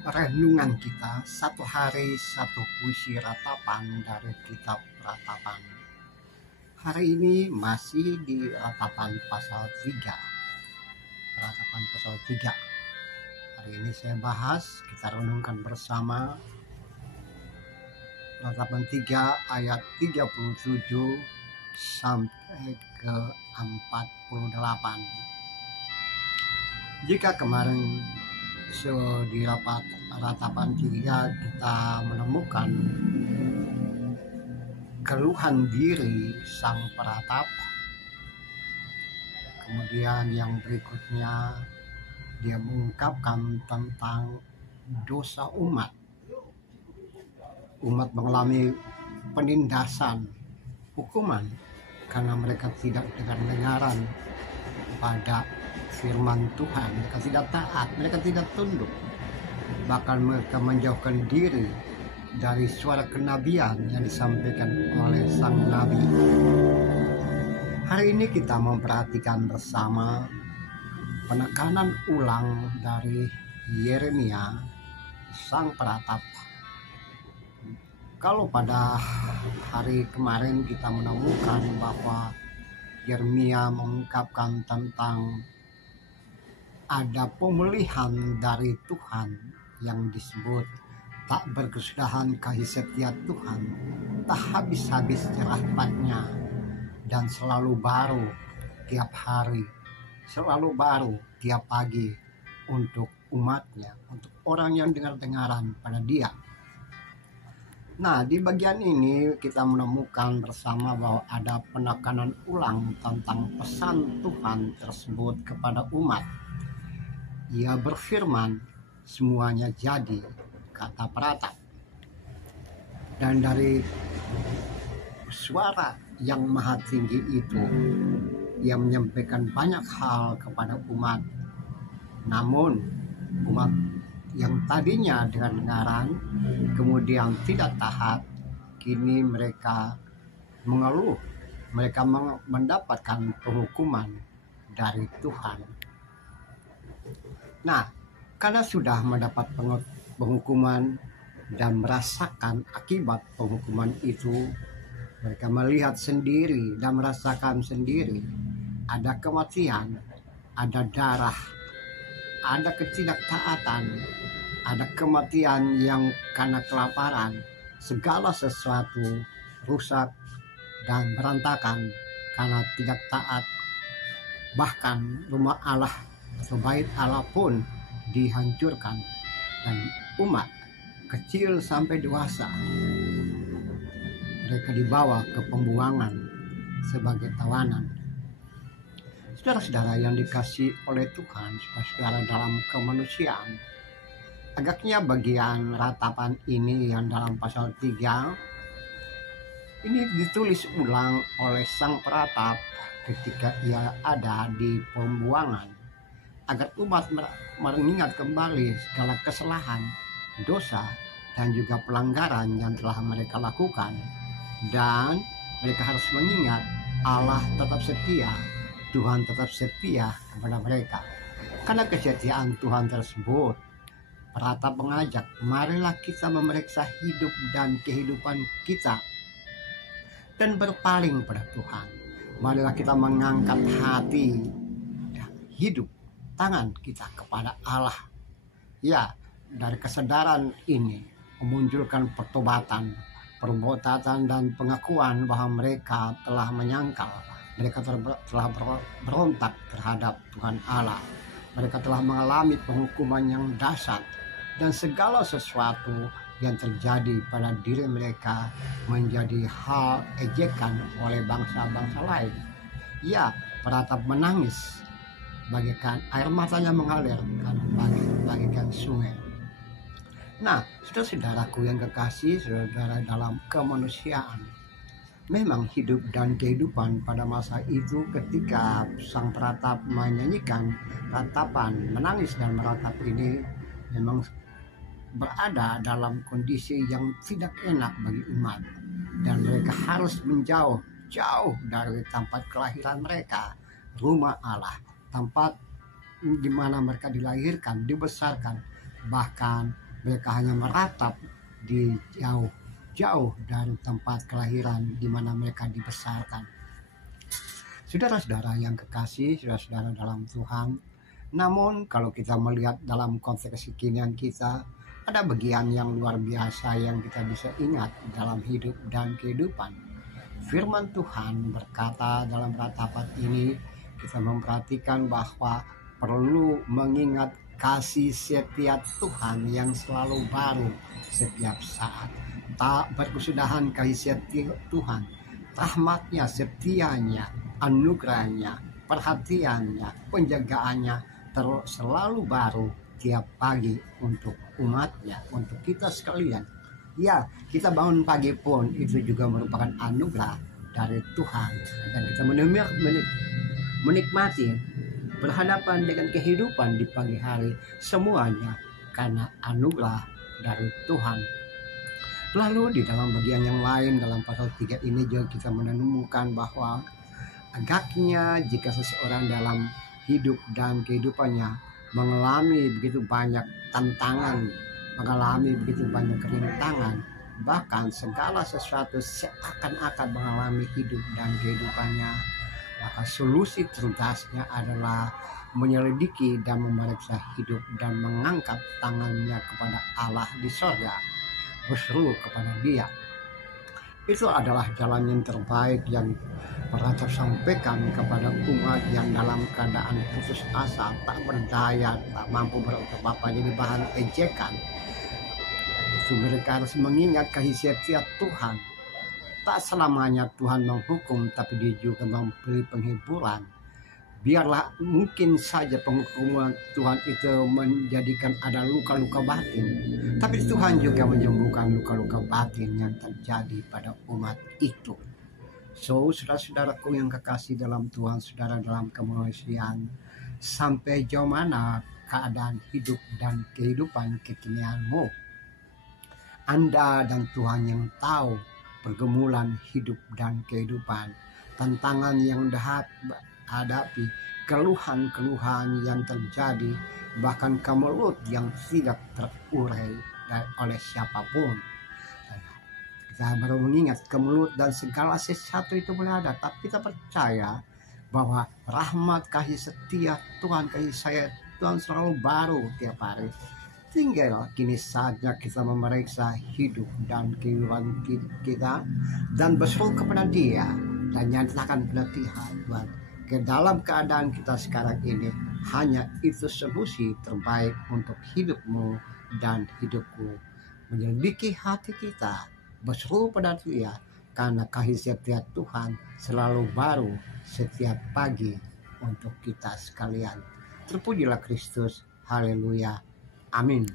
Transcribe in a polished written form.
renungan kita satu hari satu puisi ratapan dari kitab Ratapan. Hari ini masih di Ratapan pasal 3. Ratapan pasal 3. Hari ini saya bahas, kita renungkan bersama Ratapan 3 ayat 37 sampai ke 48. Jika kemarin di Ratapan 3 kita menemukan keluhan diri sang peratap, kemudian yang berikutnya dia mengungkapkan tentang dosa umat mengalami penindasan, hukuman karena mereka tidak dengar-dengaran pada firman Tuhan, mereka tidak taat, mereka tidak tunduk, bahkan mereka menjauhkan diri dari suara kenabian yang disampaikan oleh sang nabi. Hari ini kita memperhatikan bersama penekanan ulang dari Yeremia sang peratap. Kalau pada hari kemarin kita menemukan bahwa Yeremia mengungkapkan tentang ada pemulihan dari Tuhan yang disebut tak berkesudahan kasih setia Tuhan, tak habis-habis rahmatnya, dan selalu baru tiap hari, selalu baru tiap pagi untuk umatnya, untuk orang yang dengar-dengaran pada dia. Nah, di bagian ini kita menemukan bersama bahwa ada penekanan ulang tentang pesan Tuhan tersebut kepada umat. Ia berfirman, semuanya jadi, kata peratap. Dan dari suara yang maha tinggi itu, ia menyampaikan banyak hal kepada umat. Namun, umat yang tadinya dengar-dengaran, kemudian tidak taat, kini mereka mengeluh, mereka mendapatkan penghukuman dari Tuhan. Nah, karena sudah mendapat penghukuman dan merasakan akibat penghukuman itu, mereka melihat sendiri dan merasakan sendiri ada kematian, ada darah, ada ketidaktaatan, ada kematian yang karena kelaparan, segala sesuatu rusak dan berantakan karena tidak taat. Bahkan rumah Allah atau bait Allah pun dihancurkan, dan umat kecil sampai dewasa mereka dibawa ke pembuangan sebagai tawanan. Saudara-saudara yang dikasihi oleh Tuhan, saudara dalam kemanusiaan, agaknya bagian ratapan ini yang dalam pasal 3 ini ditulis ulang oleh sang peratap ketika ia ada di pembuangan, agar umat mengingat kembali segala kesalahan, dosa, dan juga pelanggaran yang telah mereka lakukan. Dan mereka harus mengingat Allah tetap setia, Tuhan tetap setia kepada mereka. Karena kesetiaan Tuhan tersebut, peratap mengajak, marilah kita memeriksa hidup dan kehidupan kita dan berpaling pada Tuhan. Marilah kita mengangkat hati dan hidup tangan kita kepada Allah. Ya, dari kesadaran ini memunculkan pertobatan, perbuatan dan pengakuan bahwa mereka telah menyangkal, mereka telah berontak terhadap Tuhan Allah. Mereka telah mengalami penghukuman yang dahsyat, dan segala sesuatu yang terjadi pada diri mereka menjadi hal ejekan oleh bangsa-bangsa lain. Ya, peratap menangis, bagaikan air matanya mengalir bagaikan sungai. Nah, saudara-saudaraku yang kekasih, saudara dalam kemanusiaan, memang hidup dan kehidupan pada masa itu ketika sang peratap menyanyikan ratapan, menangis dan meratap ini memang berada dalam kondisi yang tidak enak bagi umat, dan mereka harus menjauh dari tempat kelahiran mereka, rumah Allah, tempat di mana mereka dilahirkan, dibesarkan, bahkan Mereka hanya meratap di jauh dari tempat kelahiran di mana mereka dibesarkan. Saudara-saudara yang kekasih, saudara-saudara dalam Tuhan, namun kalau kita melihat dalam konteks kekinian kita, ada bagian yang luar biasa yang kita bisa ingat dalam hidup dan kehidupan. Firman Tuhan berkata dalam ratapan ini, kita memperhatikan bahwa perlu mengingat kasih setia Tuhan yang selalu baru setiap saat. Tak berkesudahan kasih setia Tuhan, rahmatnya, setianya, anugerahnya, perhatiannya, penjagaannya selalu baru tiap pagi untuk umatnya, untuk kita sekalian. Ya, kita bangun pagi pun itu juga merupakan anugerah dari Tuhan, dan kita menikmati berhadapan dengan kehidupan di pagi hari semuanya karena anugerah dari Tuhan. Lalu di dalam bagian yang lain dalam pasal 3 ini juga kita menemukan bahwa agaknya jika seseorang dalam hidup dan kehidupannya mengalami begitu banyak tantangan, mengalami begitu banyak kerintangan, bahkan segala sesuatu seakan-akan mengalami hidup dan kehidupannya, maka solusi cerdasnya adalah menyelidiki dan memeriksa hidup dan mengangkat tangannya kepada Allah di sorga, berseru kepada Dia. Itu adalah jalan yang terbaik yang pernah tersampaikan kepada umat yang dalam keadaan putus asa, tak berdaya, tak mampu berbuat apa, jadi bahan ejekan. Itu mereka harus mengingat kasih setia Tuhan. Tak selamanya Tuhan menghukum, tapi Dia juga memberi penghiburan. Biarlah mungkin saja penghukuman Tuhan itu menjadikan ada luka-luka batin, tapi Tuhan juga menyembuhkan luka-luka batin yang terjadi pada umat itu. So, saudara-saudaraku yang kekasih dalam Tuhan, saudara dalam kemanusiaan, sampai jauh mana keadaan hidup dan kehidupan kekinianmu? Anda dan Tuhan yang tahu pergumulan hidup dan kehidupan, tantangan yang hadapi, keluhan-keluhan yang terjadi, bahkan kemelut yang tidak terurai oleh siapapun. Kita baru mengingat kemelut dan segala sesuatu itu boleh ada, tapi kita percaya bahwa rahmat, kasih setia Tuhan, kasih sayang Tuhan selalu baru tiap hari. Tinggal kini saatnya kita memeriksa hidup dan kehidupan kita dan berseru kepada Dia dan nyatakan pada Tuhan, ke dalam keadaan kita sekarang ini, hanya itu solusi terbaik untuk hidupmu dan hidupku. Menyelidiki hati kita, berseru pada Dia, karena kasih setia Tuhan selalu baru setiap pagi untuk kita sekalian. Terpujilah Kristus, haleluya, amin.